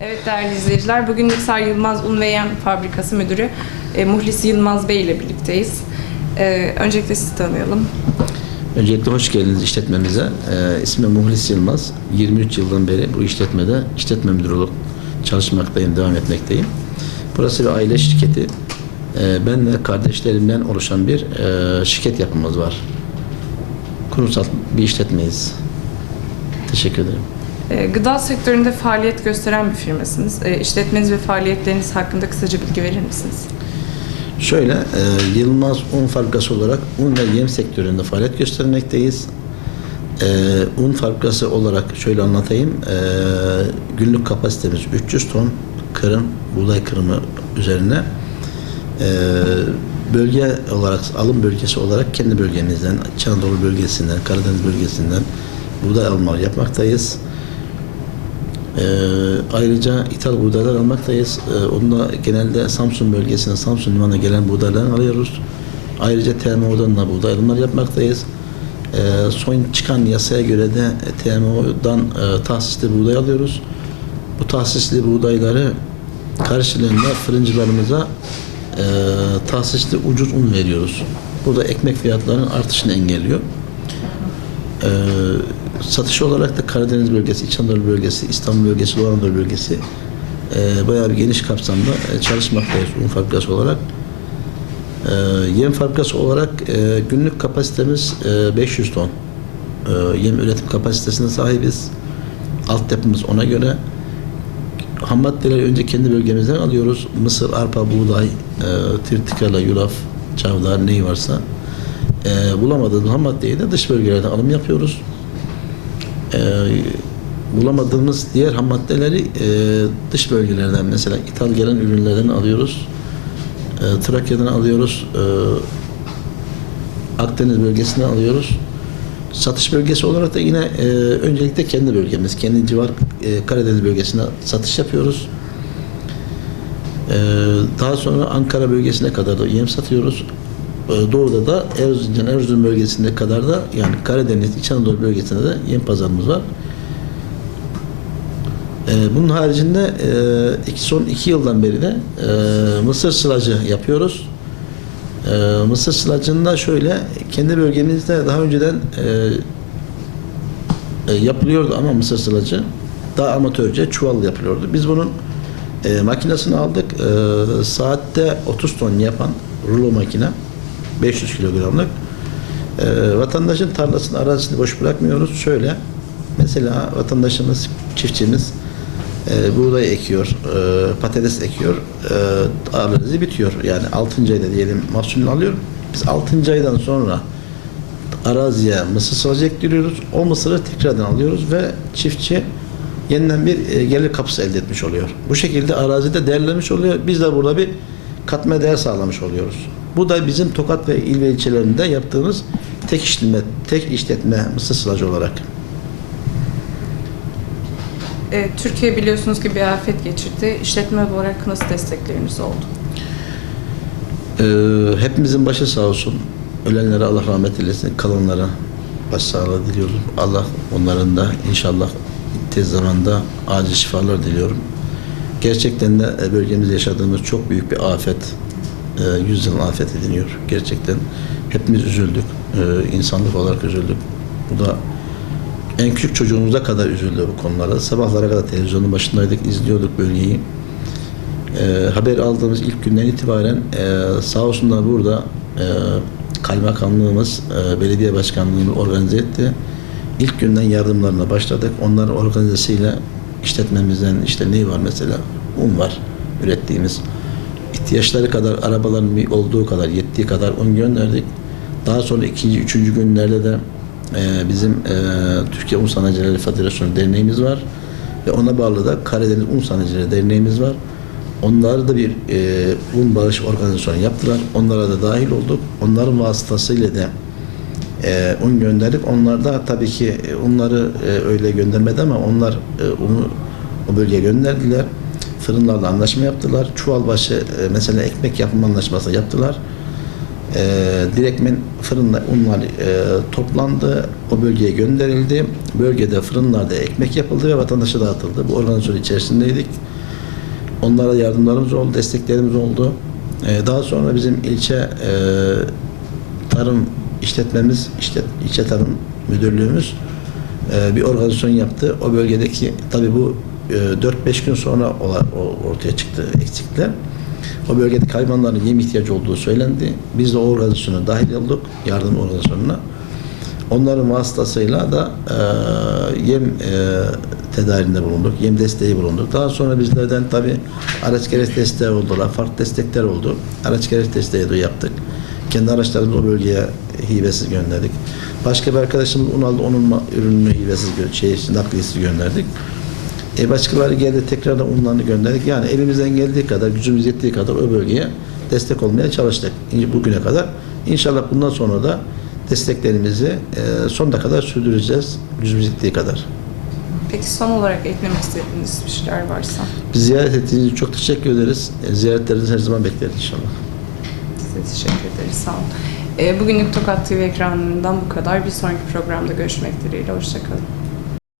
Evet değerli izleyiciler, bugün Niksar Yılmaz Un ve Yem Fabrikası Müdürü e, Muhlis Yılmaz Bey ile birlikteyiz. E, öncelikle sizi tanıyalım. Öncelikle hoş geldiniz işletmemize. Ee, ismim Muhlis Yılmaz. 23 yıldan beri bu işletmede işletme müdürü olarak çalışmaktayım, devam etmekteyim. Burası bir aile şirketi. Ee, ben ve kardeşlerimden oluşan bir e, şirket yapımız var. Kurumsal bir işletmeyiz. Teşekkür ederim. E, gıda sektöründe faaliyet gösteren bir firmasınız. E, işletmeniz ve faaliyetleriniz hakkında kısaca bilgi verir misiniz? Şöyle, e, Yılmaz Un Fabrikası olarak un ve yem sektöründe faaliyet göstermekteyiz. E, un fabrikası olarak şöyle anlatayım. E, günlük kapasitemiz 300 ton kırım, buğday kırımı üzerine. Bölge olarak, alım bölgesi olarak kendi bölgemizden, İç Anadolu bölgesinden, Karadeniz bölgesinden buğday almaları yapmaktayız. Ee, ayrıca ithal buğdaylar almaktayız. Ee, onu da genelde Samsun bölgesine, Samsun limanına gelen buğdaylardan alıyoruz. Ayrıca TMO'dan da buğday alımları yapmaktayız. Ee, son çıkan yasaya göre de TMO'dan e, tahsisli buğday alıyoruz. Bu tahsisli buğdayları karşılığında fırıncılarımıza e, tahsisli ucuz un veriyoruz. Bu da ekmek fiyatlarının artışını engelliyor. Ee, satış olarak da Karadeniz bölgesi, İç Anadolu bölgesi, İstanbul bölgesi, Doğu Anadolu bölgesi e, bayağı bir geniş kapsamda e, çalışmaktayız un fabrikası olarak. E, yem fabrikası olarak e, günlük kapasitemiz e, 500 ton. E, yem üretim kapasitesine sahibiz. Altyapımız ona göre. Ham maddeleri önce kendi bölgemizden alıyoruz. Mısır, arpa, buğday, e, tirtikala, yulaf, çavdar neyi varsa. E, bulamadığımız ham maddeyi de dış bölgelerden alım yapıyoruz. E, bulamadığımız diğer ham maddeleri e, dış bölgelerden mesela ithal gelen ürünlerden alıyoruz. E, Trakya'dan alıyoruz. E, Akdeniz bölgesinden alıyoruz. Satış bölgesi olarak da yine e, öncelikle kendi bölgemiz, kendi civar e, Karadeniz bölgesine satış yapıyoruz. E, daha sonra Ankara bölgesine kadar da yem satıyoruz. E, doğuda da Erzincan, Erzurum bölgesine kadar da yani Karadeniz, İç Anadolu bölgesinde de yem pazarımız var. E, bunun haricinde e, son iki yıldan beri de mısır sılacı yapıyoruz. Mısır sılacında şöyle kendi bölgemizde daha önceden yapılıyordu ama mısır sılacı daha amatörce çuval yapılıyordu. Biz bunun makinesini aldık. Saatte 30 ton yapan rulo makine 500 kilogramlık. E, vatandaşın tarlasını, arazisini boş bırakmıyoruz. Şöyle mesela vatandaşımız, çiftçimiz e, buğday ekiyor, e, patates ekiyor, e, arazi bitiyor. Yani 6. ayda diyelim mahsulünü alıyor. Biz 6. aydan sonra araziye mısır sılacı ektiriyoruz. O mısırı tekrardan alıyoruz ve çiftçi yeniden bir e, gelir kapısı elde etmiş oluyor. Bu şekilde arazide değerlenmiş oluyor. Biz de burada bir katma değer sağlamış oluyoruz. Bu da bizim Tokat ve il ve ilçelerinde yaptığımız tek işletme, tek işletme mısır sılacı olarak. E, Türkiye biliyorsunuz ki bir afet geçirdi. İşletme olarak nasıl destekleriniz oldu? Ee, hepimizin başı sağ olsun. Ölenlere Allah rahmet eylesin. Kalanlara başsağlığı diliyorum. Allah onların da inşallah tez zamanda acil şifalar diliyorum. Gerçekten de e, bölgemizde yaşadığımız çok büyük bir afet. E, yüzyılın afet ediniyor. Gerçekten hepimiz üzüldük. E, insanlık olarak üzüldük. Bu da en küçük çocuğumuza kadar üzüldü bu konulara. Sabahlara kadar televizyonun başındaydık, izliyorduk bölgeyi. E, haber aldığımız ilk günden itibaren e, sağ olsunlar burada e, kaymakamlığımız, e, belediye başkanlığını organize etti. İlk günden yardımlarına başladık. Onların organizasıyla işletmemizden işte ne var mesela? Un var ürettiğimiz. İhtiyaçları kadar arabaların olduğu kadar yettiği kadar un gönderdik. Daha sonra ikinci, üçüncü günlerde de e, bizim e, Türkiye Un Sanayicileri Federasyonu Derneğimiz var. Ve ona bağlı da Karadeniz Un Sanayicileri Derneğimiz var. Onlar da bir e, un bağış organizasyonu yaptılar. Onlara da dahil olduk. Onların vasıtasıyla da e, un gönderdik. Onlar da tabii ki e, unları e, öyle göndermedi ama onlar e, unu o bölgeye gönderdiler. Fırınlarla anlaşma yaptılar. Çuval başı e, mesela ekmek yapım anlaşması yaptılar. e, direktmen fırınla unlar e, toplandı, o bölgeye gönderildi. Bölgede fırınlarda ekmek yapıldı ve vatandaşa dağıtıldı. Bu organizasyon içerisindeydik. Onlara yardımlarımız oldu, desteklerimiz oldu. E, daha sonra bizim ilçe e, tarım işletmemiz, işlet, ilçe tarım müdürlüğümüz e, bir organizasyon yaptı. O bölgedeki tabi bu 4-5 gün sonra ortaya çıktı eksikler. O bölgedeki hayvanların yem ihtiyacı olduğu söylendi. Biz de o organizasyona dahil olduk, yardım organizasyonuna. Onların vasıtasıyla da e, yem e, tedarinde bulunduk, yem desteği bulunduk. Daha sonra bizlerden tabi araç gereç desteği oldular, farklı destekler oldu. Araç gereç desteği de yaptık. Kendi araçlarımızı o bölgeye hibesiz gönderdik. Başka bir arkadaşımız un aldı, onun ürününü hibesiz şey, nakliyesiz gönderdik. E başkaları geldi tekrardan unlarını gönderdik. Yani elimizden geldiği kadar, gücümüz yettiği kadar o bölgeye destek olmaya çalıştık bugüne kadar. İnşallah bundan sonra da desteklerimizi e, sonuna kadar sürdüreceğiz gücümüz yettiği kadar. Peki son olarak eklemek istediğiniz bir şeyler varsa Biz ziyaret ettiğiniz için çok teşekkür ederiz. E, ziyaretlerinizi her zaman bekleriz inşallah. size teşekkür ederiz. Sağ olun. E, bugünlük Tokat TV ekranından bu kadar. Bir sonraki programda görüşmek dileğiyle. Hoşçakalın.